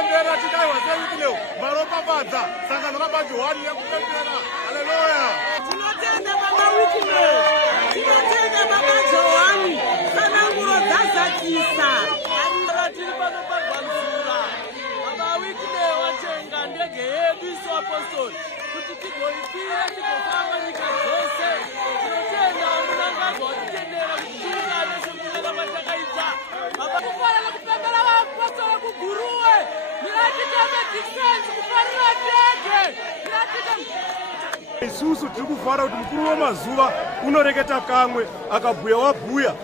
kupembera tikaiwa sewikilewo maropafadza sangano rabajohani yakupembera. Haleluya. Tinotenda baba Wikilewo, tinotenda baba Johani, sananguro dzazadzisa. Tiri pano pagwamzura baba Wikilewo watenga ndege yedu isu apostoli kuti tigoikwira tigofamba nyika dzose. Tinotenda munangagwa watitendera kuti tiungane sekunaka matakaita baba kufanana kupembera vaapostoli kuguruwe miratiteme distance kufarira ndege isusu tiri kuvhara kuti mukuru wemazuva unoreketa kamwe akabhuya wabhuya.